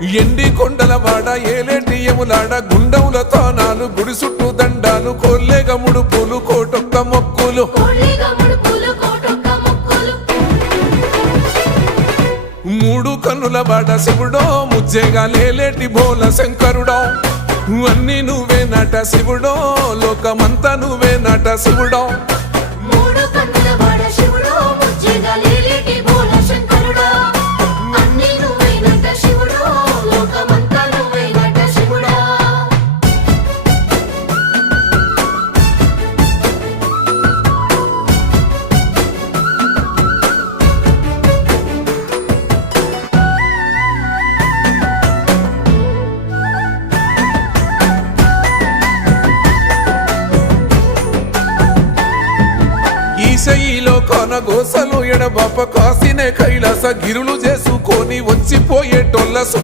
ఎండి కొండల వాడ ఏలేటియములాడ గుండముల తానాలు గుడి చుట్టూ దండాలు కోల్లేగ ముడుపులు కోటొక్క మొక్కులు మూడు కన్నుల వాడ శివుడో ముజ్జేగా లేలేటి బోల శంకరుడో అన్ని నువ్వే నట శివుడో లోకమంతా నువ్వే నట శివుడో ఈశయిలో కొనగోసలు ఎడబాప కాసినే కైలాస గిరులు చేసుకొని వచ్చిపోయేటోళ్ళ